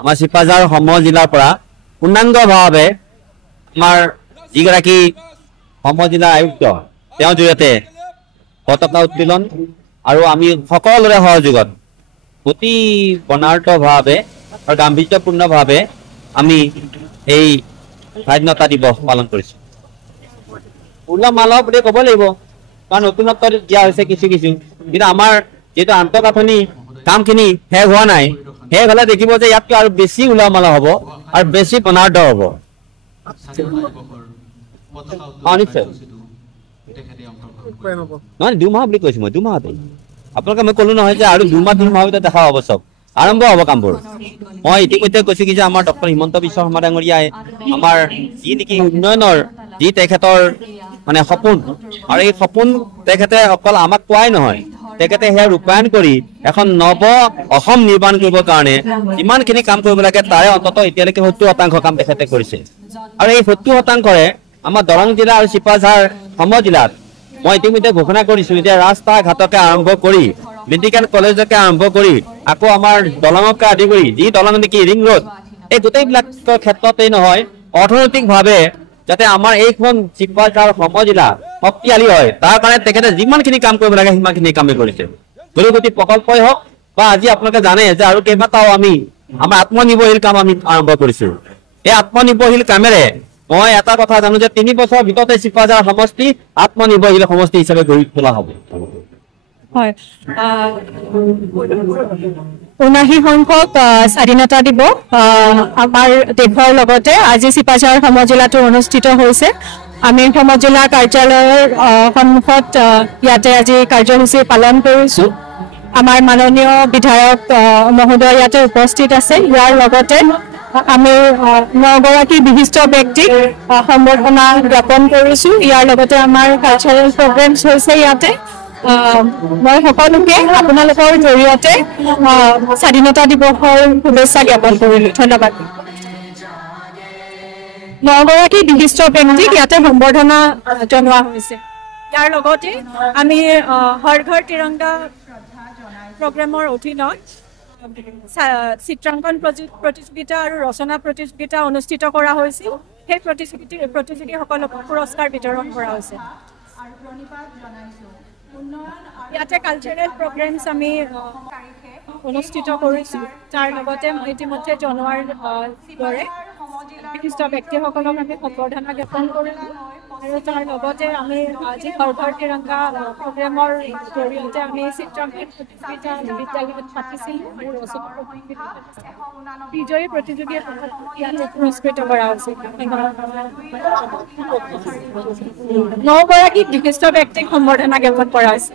আমাৰ চিপাঝাৰ সম জিলাৰ পৰা পূৰ্ণাংগভাৱে আমাৰ যিগৰাকী সম জিলা আয়ুক্ত তেওঁৰ জৰিয়তে পতাকা উত্তোলন আৰু আমি সকলোৰে সহযোগত অতি বৰ্ণাঢ্যভাৱে আৰু গাম্ভীৰ্যপূৰ্ণভাৱে আমি এই স্বাধীনতা দিৱস পালন কৰিছোঁ। উলহ মালহ বুলি ক'ব লাগিব, কাৰণ নতুনত্ব দিয়া হৈছে কিছু কিছু, কিন্তু আমাৰ যিহেতু আন্তঃগাঁথনি কামখিনি শেষ হোৱা নাই, শেষ হ'লে দেখিব যে ইয়াতকৈ আৰু বেছি উলহ মালহ হ'ব আৰু বেছি বৰ্ণাঢ্য হ'ব। নিশ্চয় নহয়, 2 মাহ বুলি কৈছোঁ মই, 2 মাহতে আপোনালোকে মই ক'লো নহয় যে আৰু 2 মাহ 3 মাহৰ ভিতৰত দেখা হ'ব, চব আৰম্ভ হ'ব কামবোৰ। মই ইতিমধ্যে কৈছোঁ কি যে আমাৰ ডক্টৰ হিমন্ত বিশ্ব শৰ্মা ডাঙৰীয়াই আমাৰ যি নেকি উন্নয়নৰ যি তেখেতৰ মানে সপোন, আৰু এই সপোন তেখেতে অকল আমাক কোৱাই নহয়, তেখেতে সেয়া ৰূপায়ণ কৰি এখন নৱ অসম নিৰ্মাণ কৰিবৰ কাৰণে যিমানখিনি কাম কৰিব লাগে তাৰে অন্ততঃ এতিয়ালৈকে 70% কাম তেখেতে কৰিছে। আৰু এই 70%ৰে আমাৰ দৰং জিলা আৰু চিপাঝাৰ সম জিলাত মই ইতিমধ্যে ঘোষণা কৰিছোঁ যে ৰাস্তা ঘাটকে আৰম্ভ কৰি মেডিকেল কলেজকে আৰম্ভ কৰি আকৌ আমাৰ দলঙকে আদি কৰি যি দলং নেকি ৰিং ৰোড, এই গোটেইবিলাকৰ ক্ষেত্ৰতেই নহয় অৰ্থনৈতিকভাৱে যাতে আমাৰ এইখন চিপাঝাৰ সম জিলা শক্তিশালী হয় তাৰ কাৰণে তেখেতে যিমানখিনি কাম কৰিব লাগে সিমানখিনি কামেই কৰিছে। গতিকে প্ৰকল্পই হওক বা আজি আপোনালোকে জানে যে আৰু কেইবাটাও আমি আমাৰ আত্মনিৰ্ভৰশীল কাম আমি আৰম্ভ কৰিছোঁ। এই আত্মনিৰ্ভৰশীল কামেৰে মই এটা কথা জানো যে 3 বছৰৰ ভিতৰতে চিপাঝাৰ সমষ্টি আত্মনিৰ্ভৰশীল সমষ্টি হিচাপে গঢ়ি তোলা হ'ব। হয়, ৭৯ সংখ্যক স্বাধীনতা দিৱস আমাৰ দেশৰ লগতে আজি চিপাঝাৰ সম জিলাতো অনুষ্ঠিত হৈছে। আমি সম জিলা কাৰ্যালয়ৰ সন্মুখত ইয়াতে আজি কাৰ্যসূচী পালন কৰিছোঁ। আমাৰ মাননীয় বিধায়ক মহোদয় ইয়াতে উপস্থিত আছে। ইয়াৰ লগতে আমি 9গৰাকী বিশিষ্ট ব্যক্তিক সম্বৰ্ধনা জ্ঞাপন কৰিছোঁ। ইয়াৰ লগতে আমাৰ কালচাৰেল প্ৰগ্ৰেমছ হৈছে ইয়াতে। মই সকলোকে আপোনালোকৰ জৰিয়তে স্বাধীনতা দিৱসৰ শুভেচ্ছা জ্ঞাপন কৰিলোঁ। ধন্যবাদ। 9গৰাকী বিশিষ্ট ব্যক্তিক ইয়াতে সম্বৰ্ধনা জনোৱা হৈছে। ইয়াৰ লগতে আমি হৰ ঘৰ তিৰংগা প্ৰগ্ৰেমৰ অধীনত চিত্ৰাংকন প্ৰতিযোগিতা আৰু ৰচনা প্ৰতিযোগিতা অনুষ্ঠিত কৰা হৈছিল। সেই প্ৰতিযোগীসকলক পুৰস্কাৰ বিতৰণ কৰা হৈছে। ইয়াতে কালচাৰেল প্ৰগ্ৰেমছ আমি অনুষ্ঠিত কৰিছোঁ। তাৰ লগতে ইতিমধ্যে জনোৱাৰ দৰে বিশিষ্ট ব্যক্তিসকলক আমি সম্বৰ্ধনা জ্ঞাপন কৰিলোঁ। আৰু তাৰ লগতে আমি আজি হৰ ঘৰ তিৰংগা প্ৰগ্ৰেমৰ জৰিয়তে আমি চিত্ৰাংকন প্ৰতিযোগিতা বিদ্যালয়ত পাতিছিলোঁ আৰু ৰচনা প্ৰতিযোগিতা বিজয়ী প্ৰতিযোগীসকলক ইয়াতে পুৰস্কৃত কৰা হৈছে। 9গৰাকী বিশিষ্ট ব্যক্তিক সম্বৰ্ধনা জ্ঞাপন কৰা হৈছে।